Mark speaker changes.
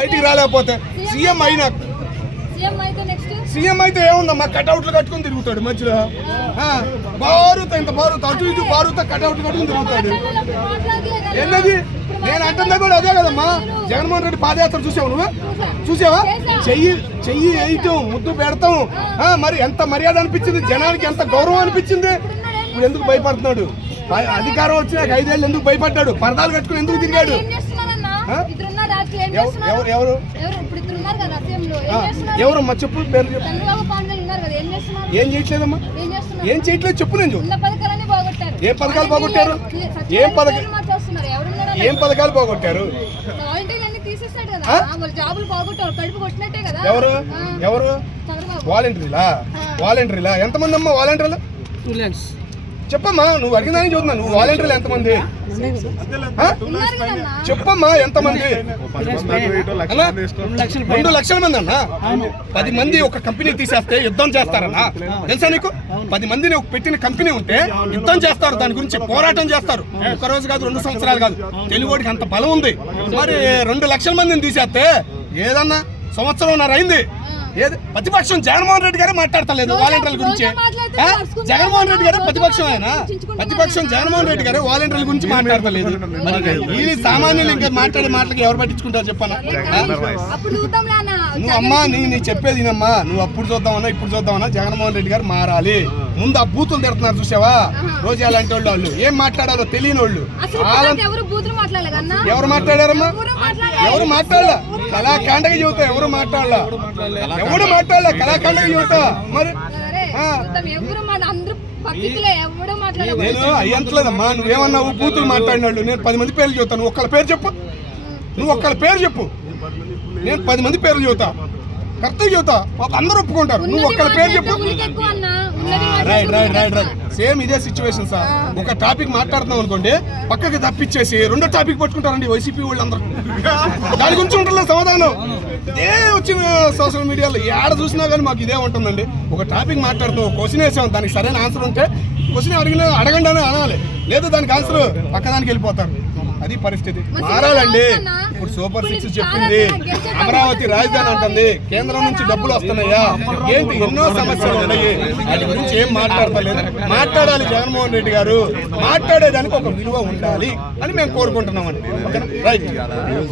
Speaker 1: బయటికి రాలేకపోతే సీఎం అయినా
Speaker 2: సీఎం అయితే
Speaker 1: ఏముందమ్మా కటౌట్లు కట్టుకుని తిరుగుతాడు మధ్యలో. బారుత ఇంత బారుత అటు ఇటు బారుత కటౌట్లు కట్టుకుని తిరుగుతాడు. ఏంటది నేను అంటుందా కూడా అదే కదమ్మా. జగన్మోహన్ రెడ్డి పాదయాత్ర చూసావు నువ్వు? చూసావా? చెయ్యి చెయ్యి వేయటం ముద్దు పెడతాం. మరి ఎంత మర్యాద అనిపించింది? జనానికి ఎంత గౌరవం అనిపించింది? ఇప్పుడు ఎందుకు భయపడుతున్నాడు? అధికారం వచ్చినాక ఐదేళ్ళు ఎందుకు భయపడ్డాడు? పరదాలు కట్టుకుని ఎందుకు తిరిగాడు?
Speaker 2: ఏం చేస్తున్నారన్నా
Speaker 1: ఆ?
Speaker 2: ఇద్దరున్నారు రాజకీయ ఏం
Speaker 1: ఎవ-
Speaker 2: చేస్తున్నారు?
Speaker 1: ఎవరు ఎవరు?
Speaker 2: ఎవరు? ఇప్పుడు ఇద్దరు ఉన్నారు కదా సీఎంలో
Speaker 1: ఆ,
Speaker 2: ఏం చేస్తున్నారు?
Speaker 1: ఎవరు మా చెప్పు పేరు
Speaker 2: ఏం చేస్తున్నారు?
Speaker 1: ఏం చేయట్లేదమ్మా?
Speaker 2: ఏం చేస్తున్నారు?
Speaker 1: ఏం చేయట్లేదు చెప్పు నేను ఏం పథకాలు పోగొట్టారు? ఏం పథక-
Speaker 2: పేర్లు మార్చేస్తున్నారు. ఎవరున్నారో
Speaker 1: ఏం పథకాలు పోగొట్టారు? ఎవరు? ఎవరు? వాలంటీర్లా? వాలంటీర్లా? ఎంతమంది అమ్మా వాలంటీర్లు? చెప్పమ్మా నువ్వు అడిగిన దానికి చూస్తున్నా నువ్వు వాలంటీర్లు ఎంతమంది? చెప్పమ్మా ఎంతమంది?
Speaker 3: రెండు లక్షల
Speaker 1: మంది అన్న? పది మంది ఒక కంపెనీ తీసేస్తే యుద్ధం చేస్తారన్నా? తెలుసా నీకు? పది మందిని ఒక పెట్టిన కంపెనీ ఉంటే యుద్ధం చేస్తారు. దాని గురించి పోరాటం చేస్తారు. ఒక రోజు కాదు రెండు సంవత్సరాలు కాదు. తెలుగుడికి అంత బలం ఉంది. మరి రెండు లక్షల మందిని తీసేస్తే ఏదన్నా? సంవత్సరం అయింది. ఏది? ప్రతిపక్షం జగన్మోహన్ రెడ్డి గారే మాట్లాడతలేదు వాలంటీర్ల గురించి. జగన్మోహన్ రెడ్డి గారే ప్రతిపక్షం ఆయన ప్రతిపక్షం జగన్మోహన్ రెడ్డి గారే వాలంటీర్ల గురించి మాట్లాడతలేదు ఈ సామాన్యులు ఇంకా మాట్లాడే మాటలకి ఎవరు పట్టించుకుంటారు చెప్పనా? నువ్వు అమ్మా నీ నీ చెప్పేది వినమ్మా. నువ్వు అప్పుడు చూద్దామన్నా ఇప్పుడు చూద్దామన్నా జగన్మోహన్ రెడ్డి గారు మారాలి. ముందు ఆ బూతులు తిడుతున్నారు చూసావా? రోజు అలాంటి వాళ్ళు వాళ్ళు. ఏం మాట్లాడాలో తెలియని వాళ్ళు.
Speaker 2: ఎవరు
Speaker 1: ఎవరు మాట్లాడారమ్మా?
Speaker 2: ఎవరు.
Speaker 1: ఎవరు మాట్లాడలా? కళాకాండగా చెబుతా ఎవరు మాట్లాడలా? ఎవడు మాట్లాడలా? కళాకాండగా చెబుతా. మరి
Speaker 2: ఎవరు అందరూ పక్కకిలే ఎవడు
Speaker 1: నేను అయ్యంతలేదమ్మా. నువ్వేమన్నావు బూతులు మాట్లాడినాళ్ళు నేను పది మంది పేర్లు చెబుతాను నువ్వు ఒక్కళ్ళ పేరు చెప్పు. నువ్వు ఒక్కళ్ళ పేరు చెప్పు. నేను పది మంది పేర్లు చెబుతా. కరెక్ట్గా చెబుతా. అందరూ ఒప్పుకుంటారు. నువ్వు ఒక్కళ్ళ పేరు చెప్పు. Right right right right same ఇదే సిచ్యువేషన్ సార్ ఒక టాపిక్ మాట్లాడుతున్నాం అనుకోండి పక్కకి తప్పించేసి రెండో టాపిక్ పట్టుకుంటారండి వైసీపీ వాళ్ళందరూ. దాని గురించి ఉంటుందా సమాధానం? ఇదే వచ్చిన సోషల్ మీడియాలో ఏడ చూసినా కానీ మాకు ఇదే ఉంటుందండి. ఒక టాపిక్ మాట్లాడుతాం క్వశ్చన్ వేసాం దానికి సరైన ఆన్సర్ ఉంటే క్వశ్చన్ అడిగిన అడగండి అని అనాలి. లేదు దానికి ఆన్సర్ పక్కదానికి వెళ్ళిపోతారు. అది పరిస్థితి.
Speaker 2: మరి
Speaker 1: మారాలండి? ఇప్పుడు సూపర్ సిక్స్ చెప్పింది. అమరావతి రాజధాని అంటుంది. కేంద్రం నుంచి డబ్బులు వస్తున్నాయా? ఏంటి ఎన్నో సమస్యలు ఉన్నాయి? వాటి గురించి ఏం మాట్లాడతలేదు. మాట్లాడాలి జగన్మోహన్ రెడ్డి గారు. మాట్లాడేదానికి ఒక విలువ ఉండాలి అని మేము కోరుకుంటున్నామండి. రైట్.